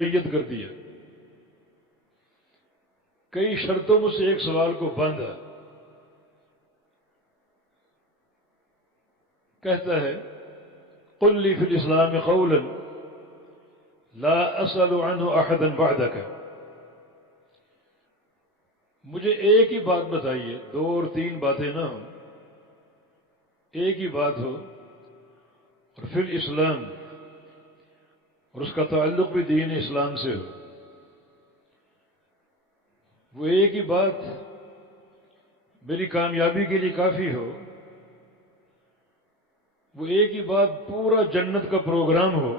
مقید کر دیا، کئی شرطوں میں سے ایک سوال کو باندھا. کہتا ہے قل لی فی الاسلام قولا لا اسأل عنہ احدا بعدک، مجھے ایک ہی بات بتائیے، دو اور تین باتیں نہ ہوں، ایک ہی بات ہو اور پھر اسلام اور اس کا تعلق بھی دین اسلام سے ہو. وہ ایک ہی بات میری کامیابی کے لیے کافی ہو، وہ ایک ہی بات پورا جنت کا پروگرام ہو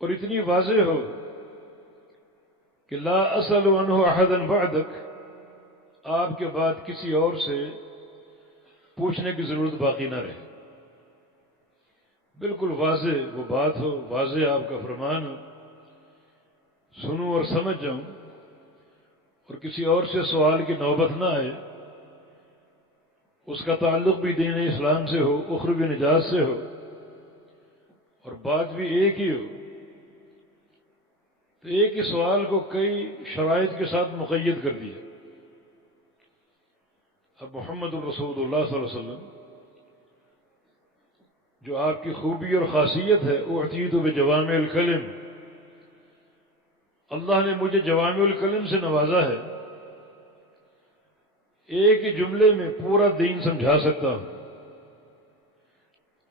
اور اتنی واضح ہو کہ لا اسأل عنہ احدا بعدک، آپ کے بعد کسی اور سے پوچھنے کی ضرورت باقی نہ رہے. بالکل واضح وہ بات ہو، واضح آپ کا فرمان ہو، سنوں اور سمجھ جاؤں اور کسی اور سے سوال کی نوبت نہ آئے، اس کا تعلق بھی دین اسلام سے ہو، اخروی نجات سے ہو، اور بات بھی ایک ہی ہو. تو ایک ہی سوال کو کئی شرائط کے ساتھ مقید کر دیا. اب محمد الرسول اللہ صلی اللہ علیہ وسلم جو آپ کی خوبی اور خاصیت ہے، اعطیت بجوامع الکلم، اللہ نے مجھے جوامع الکلم سے نوازا ہے، ایک ہی جملے میں پورا دین سمجھا سکتا ہوں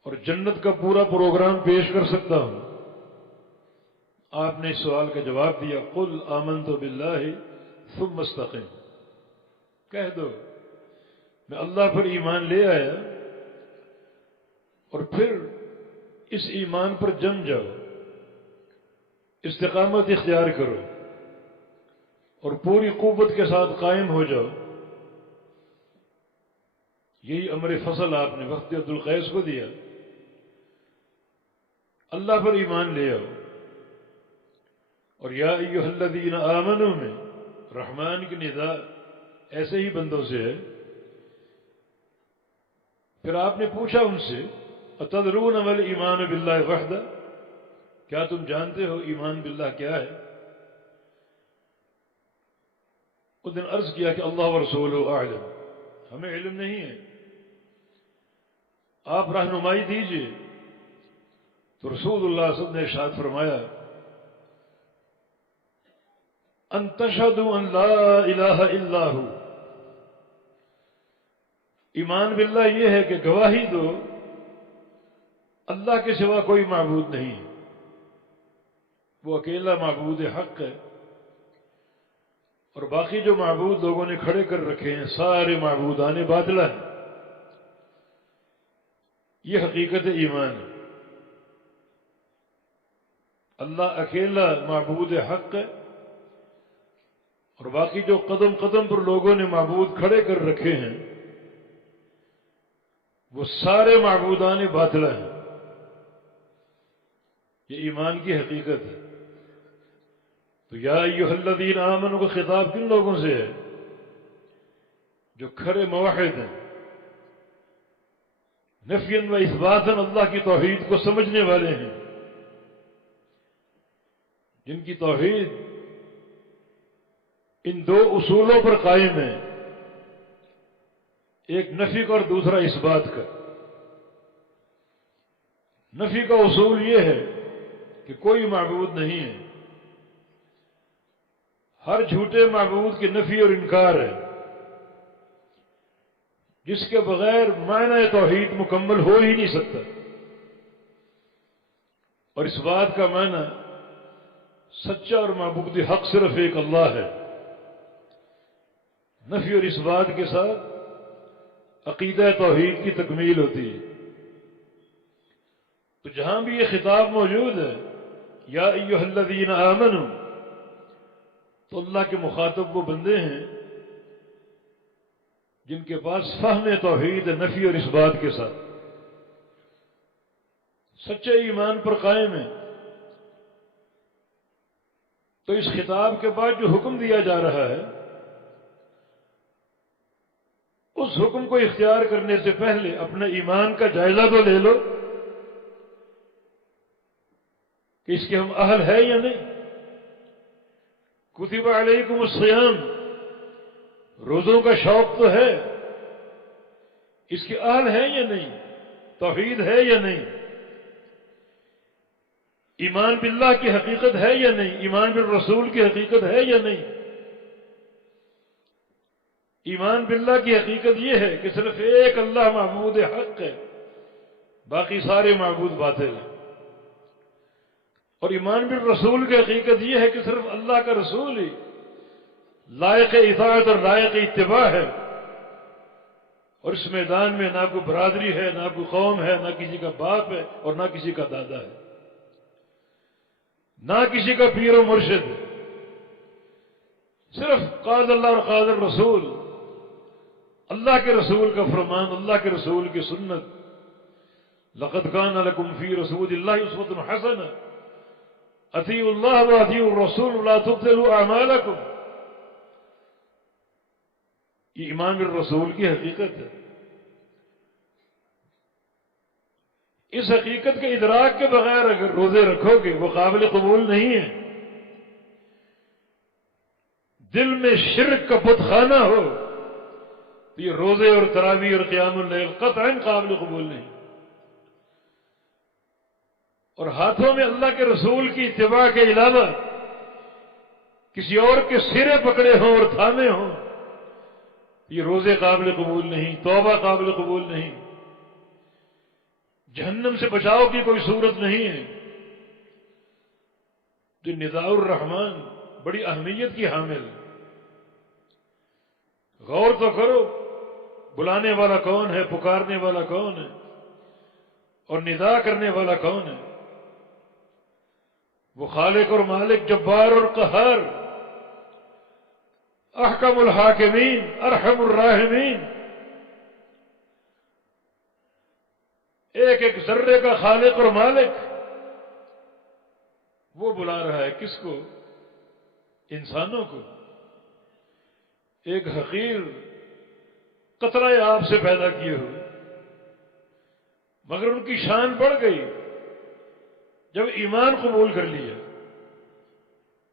اور جنت کا پورا پروگرام پیش کر سکتا ہوں. آپ نے اس سوال کا جواب دیا قل آمنت باللہ ثم استقم، کہہ دو میں اللہ پر ایمان لے آیا اور پھر اس ایمان پر جم جاؤ، استقامت اختیار کرو اور پوری قوت کے ساتھ قائم ہو جاؤ. یہی امر فصل آپ نے وقت عبد القیس کو دیا، اللہ پر ایمان لے آؤ. اور یا ایھا الذین آمنوا میں رحمان کی ندا ایسے ہی بندوں سے ہے. پھر آپ نے پوچھا ان سے اتدرون ما الایمان باللہ وحدہ، کیا تم جانتے ہو ایمان باللہ کیا ہے؟ اس دن عرض کیا کہ اللہ ورسولہ اعلم، ہمیں علم نہیں ہے، آپ رہنمائی دیجیے. تو رسول اللہ صلی اللہ علیہ وسلم نے ارشاد فرمایا ان تشہدوا ان لا الہ الا ہو، ایمان باللہ یہ ہے کہ گواہی دو اللہ کے سوا کوئی معبود نہیں، وہ اکیلا معبود حق ہے، اور باقی جو معبود لوگوں نے کھڑے کر رکھے ہیں سارے معبودان باطلہ ہیں. یہ حقیقت ایمان ہے، اللہ اکیلا معبود حق ہے، اور باقی جو قدم قدم پر لوگوں نے معبود کھڑے کر رکھے ہیں وہ سارے معبودان باطلہ ہیں. یہ ایمان کی حقیقت ہے. تو یا ایھا الذین آمنوا کا خطاب کن لوگوں سے ہے؟ جو کھرے موحد ہیں، نفیاً و اثباتاً اللہ کی توحید کو سمجھنے والے ہیں، جن کی توحید ان دو اصولوں پر قائم ہے، ایک نفی کا اور دوسرا اثبات کا. نفی کا اصول یہ ہے کہ کوئی معبود نہیں ہے، ہر جھوٹے معبود کی نفی اور انکار ہے، جس کے بغیر معنی توحید مکمل ہو ہی نہیں سکتا. اور اس بات کا معنی سچا اور معبود حق صرف ایک اللہ ہے. نفی اور اس بات کے ساتھ عقیدہ توحید کی تکمیل ہوتی ہے. تو جہاں بھی یہ خطاب موجود ہے یا ایھا الذین آمنوا، تو اللہ کے مخاطب وہ بندے ہیں جن کے پاس فہم توحید نفی اور اس بات کے ساتھ سچے ایمان پر قائم ہے. تو اس خطاب کے بعد جو حکم دیا جا رہا ہے، اس حکم کو اختیار کرنے سے پہلے اپنے ایمان کا جائزہ تو لے لو. کہ اس کے ہم اہل ہیں یا نہیں؟ کتب علیکم الصیام، روزوں کا شوق تو ہے، اس کے اہل ہیں یا نہیں؟ توحید ہے یا نہیں؟ ایمان باللہ کی حقیقت ہے یا نہیں؟ ایمان بالرسول کی حقیقت ہے یا نہیں؟ ایمان باللہ کی حقیقت یہ ہے کہ صرف ایک اللہ معبود حق ہے، باقی سارے معبود باطل ہیں۔ اور ایمان بالرسول کی حقیقت یہ ہے کہ صرف اللہ کا رسول ہی لائق اطاعت اور لائق اتباع ہے، اور اس میدان میں نہ کوئی برادری ہے، نہ کوئی قوم ہے، نہ کسی کا باپ ہے اور نہ کسی کا دادا ہے، نہ کسی کا پیر و مرشد، صرف قال اللہ اور قال الرسول، اللہ کے رسول کا فرمان، اللہ کے رسول کی سنت۔ لقد كان لكم في رسول الله اسوة حسنة اطیعوا اللہ واطیعوا الرسول ولا تبطلوا اعمالکم۔ یہ ایمان بالرسول کی حقیقت ہے۔ اس حقیقت کے ادراک کے بغیر اگر روزے رکھو گے وہ قابل قبول نہیں ہے۔ دل میں شرک کا بت خانہ ہو تو یہ روزے اور تراویح اور قیام اللیل قطعاً قابل قبول نہیں۔ اور ہاتھوں میں اللہ کے رسول کی اتباع کے علاوہ کسی اور کے سرے پکڑے ہوں اور تھامے ہوں، یہ روزے قابل قبول نہیں، توبہ قابل قبول نہیں، جہنم سے بچاؤ کی کوئی صورت نہیں ہے۔ تو نداء الرحمن بڑی اہمیت کی حامل۔ غور تو کرو، بلانے والا کون ہے، پکارنے والا کون ہے، اور ندا کرنے والا کون ہے؟ وہ خالق اور مالک، جبار اور قہار، احکم الحاکمین، ارحم الراحمین، ایک ایک ذرے کا خالق اور مالک، وہ بلا رہا ہے کس کو؟ انسانوں کو۔ ایک حقیر قطرہ آب سے پیدا کیے ہوئے، مگر ان کی شان بڑھ گئی جب ایمان قبول کر لیا۔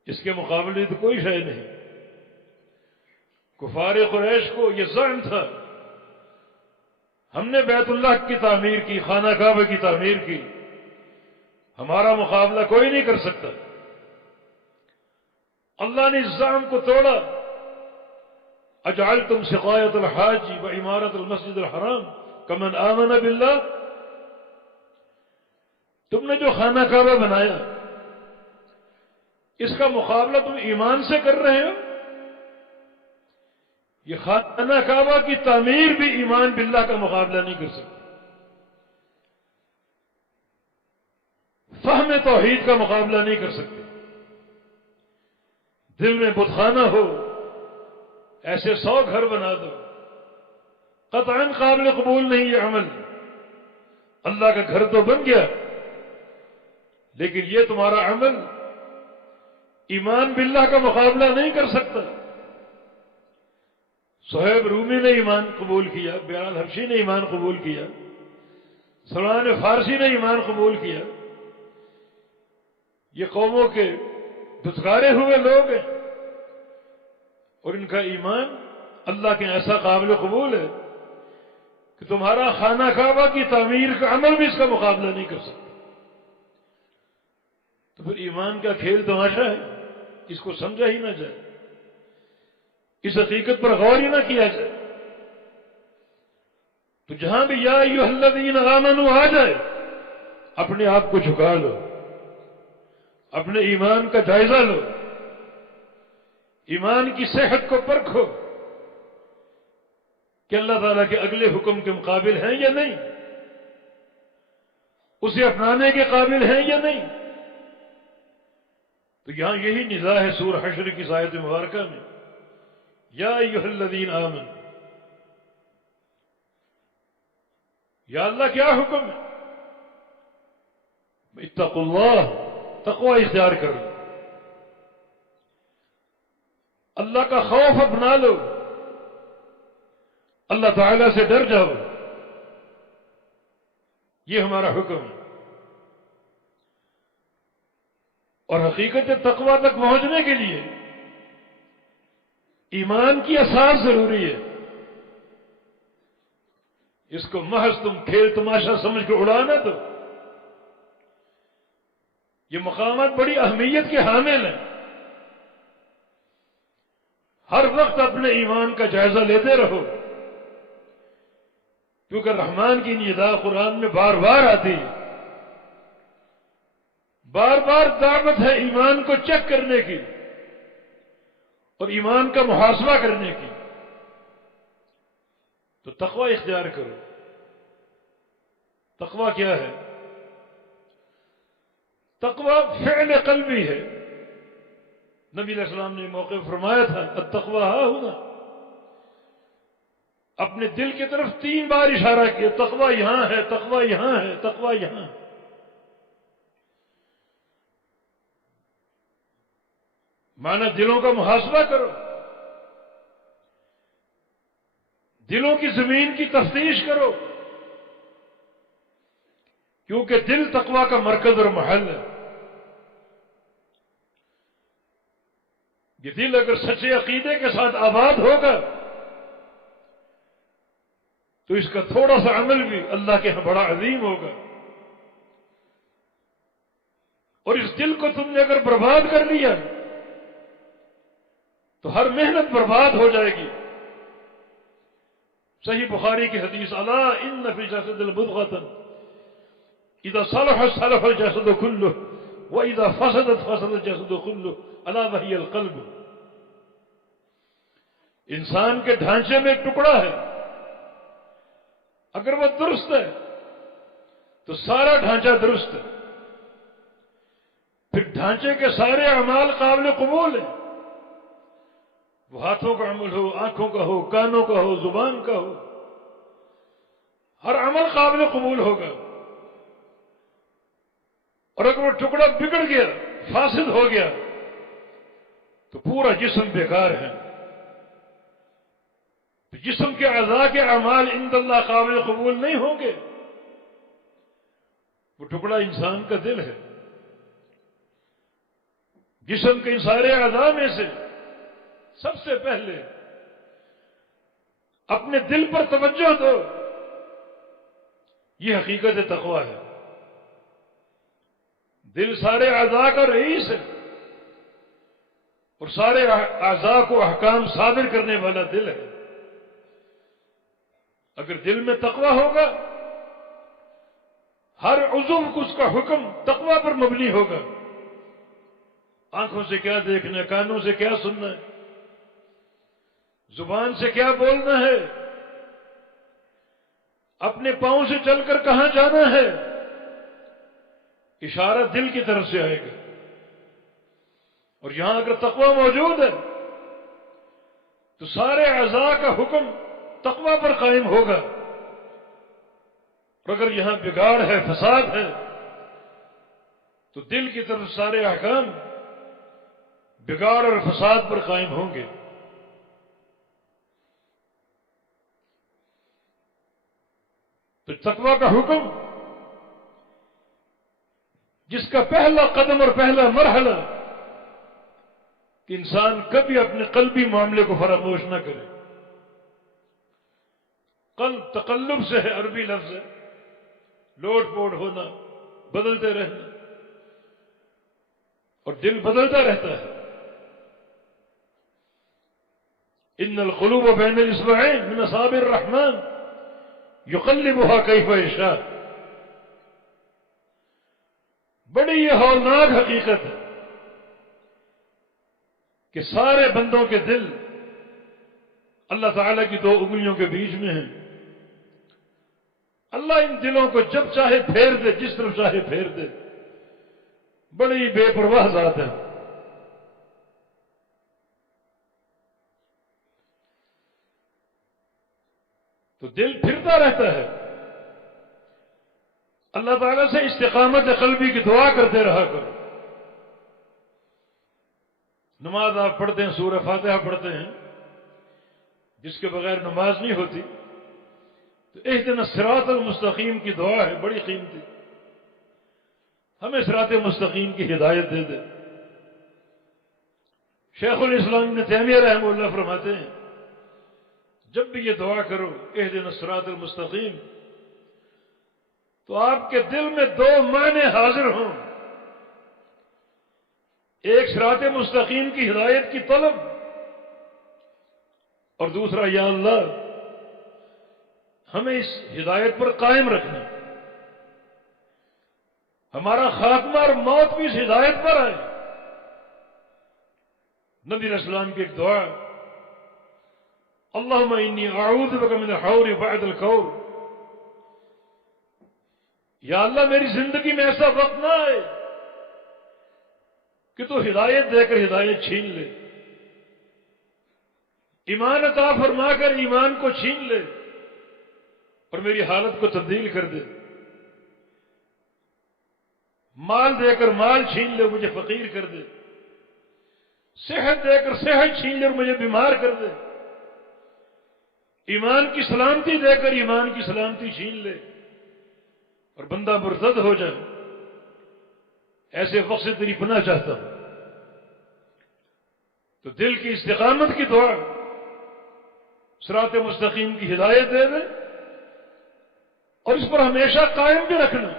اس کے مقابلے تو کوئی شے نہیں۔ کفار قریش کو یہ ظن تھا ہم نے بیت اللہ کی تعمیر کی، خانہ کعبہ کی تعمیر کی، ہمارا مقابلہ کوئی نہیں کر سکتا۔ اللہ نے اس زعم کو توڑا۔ اجعلتم سقایۃ الحاج وعمارۃ المسجد الحرام کمن آمن باللہ، تم نے جو خانہ کعبہ بنایا اس کا مقابلہ تم ایمان سے کر رہے ہو؟ یہ خانہ کعبہ کی تعمیر بھی ایمان باللہ کا مقابلہ نہیں کر سکتی، فہم توحید کا مقابلہ نہیں کر سکتے۔ دل میں بت خانہ ہو، ایسے 100 گھر بنا دو، قطعاً قابل قبول نہیں یہ عمل۔ اللہ کا گھر تو بن گیا، لیکن یہ تمہارا عمل ایمان باللہ کا مقابلہ نہیں کر سکتا۔ صہیب رومی نے ایمان قبول کیا، بلال حبشی نے ایمان قبول کیا، سلمان فارسی نے ایمان قبول کیا، یہ قوموں کے دھتکارے ہوئے لوگ ہیں، اور ان کا ایمان اللہ کے ایسا قابل قبول ہے کہ تمہارا خانہ کعبہ کی تعمیر کا عمل بھی اس کا مقابلہ نہیں کر سکتا۔ تو پھر ایمان کا کھیل تماشا ہے، اس کو سمجھا ہی نہ جائے، اس حقیقت پر غور ہی نہ کیا جائے، تو جہاں بھی یا ایھا الذین آمنوا آ جائے اپنے آپ کو جھکا لو، اپنے ایمان کا جائزہ لو، ایمان کی صحت کو پرکھو کہ اللہ تعالیٰ کے اگلے حکم کے مقابل ہیں یا نہیں، اسے اپنانے کے قابل ہیں یا نہیں۔ تو یہاں یہی ندا ہے سورہ حشر کی آیت مبارکہ میں، یا ایھا الذین آمنوا، یا اللہ کیا حکم ہے؟ اتقوا اللہ، تقوی اختیار کرو، اللہ کا خوف اپنا لو، اللہ تعالی سے ڈر جاؤ، یہ ہمارا حکم ہے۔ اور حقیقت تقویٰ تک پہنچنے کے لیے ایمان کی اساس ضروری ہے. اس کو محض تم کھیل تماشا سمجھ کے اڑانا دو. یہ مقامات بڑی اہمیت کے حامل ہیں. ہر وقت اپنے ایمان کا جائزہ لیتے رہو، کیونکہ رحمان کی ندا قرآن میں بار بار آتی ہے. بار بار دعوت ہے ایمان کو چیک کرنے کی اور ایمان کا محاسبہ کرنے کی. تو تقوی اختیار کرو. تقوی کیا ہے؟ تقوی فعل قلبی ہے. نبی علیہ السلام نے موقع فرمایا تھا التقوی ہاں ہونا. اپنے دل کی طرف 3 بار اشارہ کیا، تقوی یہاں ہے، تقوی یہاں ہے، تقوی یہاں. معنی دلوں کا محاسبہ کرو، دلوں کی زمین کی تفتیش کرو، کیونکہ دل تقوی کا مرکز اور محل ہے. یہ دل اگر سچے عقیدے کے ساتھ آباد ہوگا تو اس کا تھوڑا سا عمل بھی اللہ کے ہاں بڑا عظیم ہوگا. اور اس دل کو تم نے اگر برباد کر لیا تو ہر محنت برباد ہو جائے گی. صحیح بخاری کی حدیث الا ان فی الجسد مضغۃ اذا صلح صلح الجسد كله واذا فسدت فسد الجسد كله الا وهي القلب. انسان کے ڈھانچے میں ایک ٹکڑا ہے، اگر وہ درست ہے تو سارا ڈھانچہ درست ہے. پھر ڈھانچے کے سارے اعمال قابل قبول ہیں. وہ ہاتھوں کا عمل ہو، آنکھوں کا ہو، کانوں کا ہو، زبان کا ہو، ہر عمل قابل قبول ہوگا. اور اگر وہ ٹکڑا بگڑ گیا، فاسد ہو گیا، تو پورا جسم بیکار ہے. تو جسم کے اعضاء کے اعمال عند اللہ قابل قبول نہیں ہوں گے. وہ ٹکڑا انسان کا دل ہے. جسم کے سارے اعضاء میں سے سب سے پہلے اپنے دل پر توجہ دو. یہ حقیقت تقوی ہے. دل سارے اعضاء کا رئیس ہے اور سارے اعضاء کو احکام صادر کرنے والا دل ہے. اگر دل میں تقوی ہوگا، ہر عضو کو اس کا حکم تقوی پر مبنی ہوگا. آنکھوں سے کیا دیکھنا ہے، کانوں سے کیا سننا ہے، زبان سے کیا بولنا ہے، اپنے پاؤں سے چل کر کہاں جانا ہے، اشارہ دل کی طرف سے آئے گا. اور یہاں اگر تقوی موجود ہے تو سارے اعضاء کا حکم تقوی پر قائم ہوگا. اور اگر یہاں بگاڑ ہے، فساد ہے، تو دل کی طرف سارے احکام بگاڑ اور فساد پر قائم ہوں گے. تو تقوی کا حکم جس کا پہلا قدم اور پہلا مرحلہ کہ انسان کبھی اپنے قلبی معاملے کو فراموش نہ کرے. قلب تقلب سے ہے، عربی لفظ ہے، لوٹ پوٹ ہونا، بدلتے رہنا، اور دل بدلتا رہتا ہے. ان القلوب بین الاصبعین من اصابع الرحمن یقلبها کیف یشاء. بڑی یہ ہولناک حقیقت ہے کہ سارے بندوں کے دل اللہ تعالیٰ کی 2 انگلیوں کے بیچ میں ہیں. اللہ ان دلوں کو جب چاہے پھیر دے، جس طرف چاہے پھیر دے. بڑی بے پرواہ ذات ہے. تو دل پھرتا رہتا ہے. اللہ تعالیٰ سے استقامت قلبی کی دعا کرتے رہا کرو. نماز آپ پڑھتے ہیں، سورہ فاتحہ پڑھتے ہیں، جس کے بغیر نماز نہیں ہوتی. تو اہدنا الصراط المستقیم کی دعا ہے، بڑی قیمتی. ہمیں صراط مستقیم کی ہدایت دے دے. شیخ الاسلام ابن تیمیہ رحمہ اللہ فرماتے ہیں جب بھی یہ دعا کرو اہدنا الصراط المستقیم تو آپ کے دل میں دو معنی حاضر ہوں، ایک صراط مستقیم کی ہدایت کی طلب اور دوسرا یا اللہ ہمیں اس ہدایت پر قائم رکھنا، ہمارا خاتمہ اور موت بھی اس ہدایت پر ہے۔ نبی علیہ السلام کی ایک دعا اللہم انی اعوذ بک من الحور بعد الکور، یا اللہ میری زندگی میں ایسا وقت نہ آئے کہ تو ہدایت دے کر ہدایت چھین لے، ایمان عطا فرما کر ایمان کو چھین لے اور میری حالت کو تبدیل کر دے، مال دے کر مال چھین لے مجھے فقیر کر دے، صحت دے کر صحت چھین لے اور مجھے بیمار کر دے، ایمان کی سلامتی دے کر ایمان کی سلامتی چھین لے اور بندہ مرتد ہو جائے، ایسے وقت سے تیری پناہ چاہتا ہوں۔ تو دل کی استقامت کی دعا، صراط مستقیم کی ہدایت دے دے اور اس پر ہمیشہ قائم بھی رکھنا،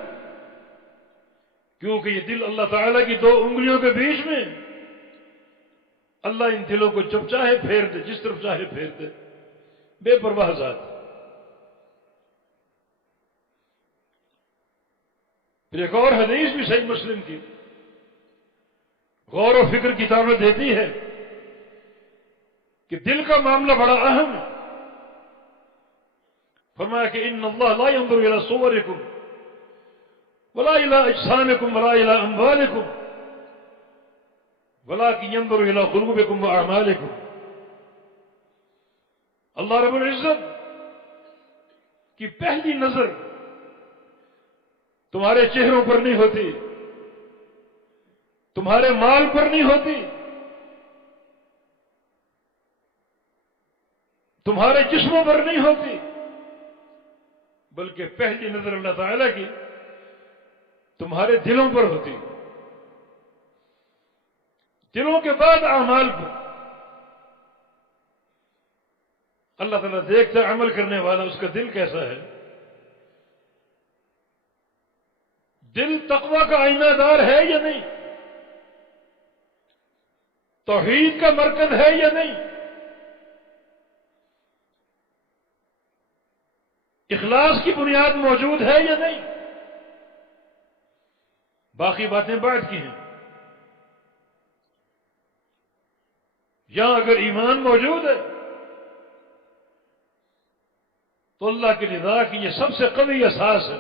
کیونکہ یہ دل اللہ تعالیٰ کی دو انگلیوں کے بیچ میں، اللہ ان دلوں کو جب چاہے پھیر دے، جس طرف چاہے پھیر دے، بے پرواہ ذات۔ پھر ایک اور حدیث بھی صحیح مسلم کی غور و فکر کی دعوت دیتی ہے کہ دل کا معاملہ بڑا اہم ہے۔ فرمایا کہ ان اللہ لا ينظر الى صوركم ولا الى اجسامكم ولا الى اموالكم ولكن ينظر الى قلوبكم واعمالكم۔ اللہ رب العزت کی پہلی نظر تمہارے چہروں پر نہیں ہوتی، تمہارے مال پر نہیں ہوتی، تمہارے جسموں پر نہیں ہوتی، بلکہ پہلی نظر اللہ تعالیٰ کی تمہارے دلوں پر ہوتی، دلوں کے بعد اعمال پر۔ اللہ تعالیٰ دیکھتا ہے عمل کرنے والا اس کا دل کیسا ہے، دل تقوی کا آئینہ دار ہے یا نہیں، توحید کا مرکز ہے یا نہیں، اخلاص کی بنیاد موجود ہے یا نہیں۔ باقی باتیں بعد کی ہیں، یہاں اگر ایمان موجود ہے تو اللہ کی رضا کی یہ سب سے قوی اساس ہے۔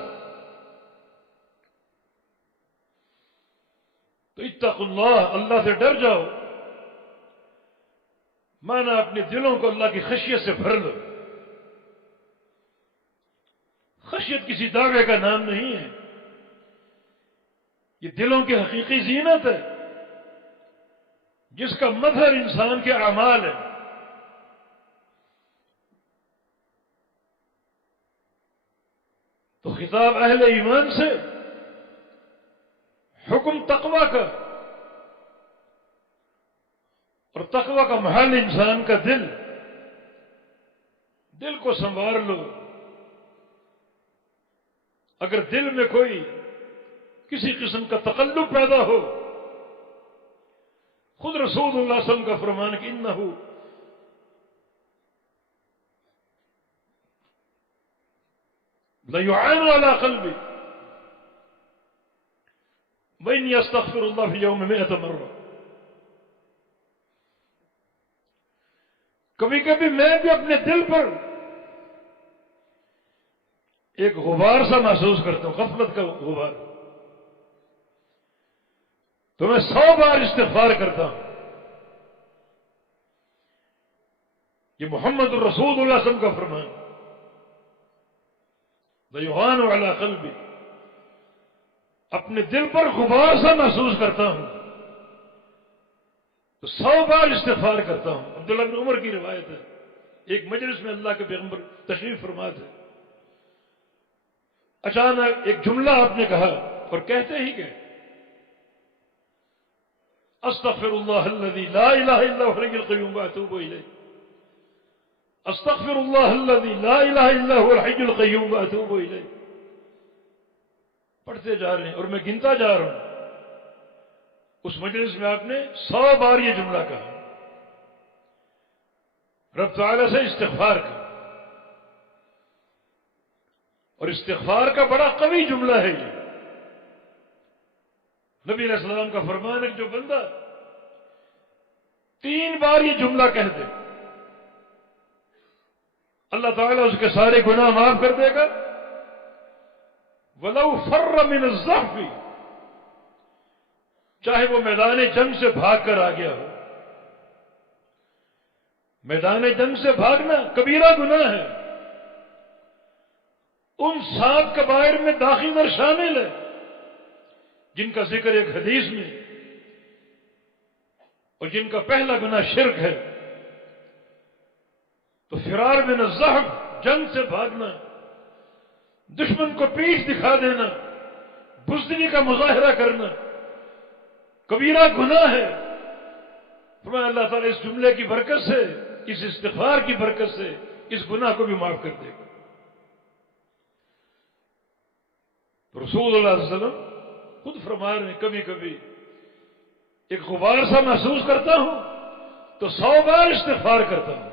تو اتقوا اللہ، اللہ سے ڈر جاؤ، مانا اپنے دلوں کو اللہ کی خشیت سے بھر لو۔ خشیت کسی دعوے کا نام نہیں ہے، یہ دلوں کی حقیقی زینت ہے جس کا مظہر انسان کے اعمال ہے۔ تو خطاب اہل ایمان سے، حکم تقوی کا، اور تقوی کا محل انسان کا دل، دل کو سنوار لو۔ اگر دل میں کوئی کسی قسم کا تقلب پیدا ہو، خود رسول اللہ صلی اللہ علیہ وسلم کا فرمان کہ انہو لیعان علی قلبی وانی استغفر اللہ فی یوم 100 مرہ۔ کبھی کبھی میں بھی اپنے دل پر ایک غبار سا محسوس کرتا ہوں، غفلت کا غبار، تو میں 100 بار استغفار کرتا ہوں۔ یہ محمد الرسول اللہ صلی اللہ علیہ وسلم کا فرمان، لیعان علی قلبی، اپنے دل پر غبار سا محسوس کرتا ہوں تو 100 بار استغفار کرتا ہوں۔ عبداللہ بن عمر کی روایت ہے، ایک مجلس میں اللہ کے پیغمبر تشریف فرما تھے، اچانک ایک جملہ آپ نے کہا اور کہتے ہی کہ استغفر اللہ الذی لا الہ الا هو الحی القیوم واتوب الیہ، استغفر اللہ الذی لا الہ الا هو الحی القیوم واتوب الیہ، پڑھتے جا رہے ہیں اور میں گنتا جا رہا ہوں۔ اس مجلس میں آپ نے 100 بار یہ جملہ کہا، رب تعالی سے استغفار کا، اور استغفار کا بڑا قوی جملہ ہے یہ۔ نبی علیہ السلام کا فرمان ہے کہ جو بندہ 3 بار یہ جملہ کہہ دے اللہ تعالیٰ اس کے سارے گناہ معاف کر دے گا۔ وَلَوْ فَرَّ مِنَ الزَّحْفِ، چاہے وہ میدان جنگ سے بھاگ کر آ گیا ہو۔ میدان جنگ سے بھاگنا کبیرہ گناہ ہے، ان 7 کبائر میں داخل اور شامل ہے جن کا ذکر ایک حدیث میں، اور جن کا پہلا گناہ شرک ہے۔ تو فرار من الزحف، جنگ سے بھاگنا، دشمن کو پیٹھ دکھا دینا، بزدلی کا مظاہرہ کرنا کبیرہ گناہ ہے۔ فرمایا اللہ تعالیٰ اس جملے کی برکت سے، اس استغفار کی برکت سے اس گناہ کو بھی معاف کر دے گا۔ رسول اللہ صلی اللہ علیہ وسلم خود فرما رہے ہیں کبھی کبھی ایک غبار سا محسوس کرتا ہوں تو 100 بار استغفار کرتا ہوں۔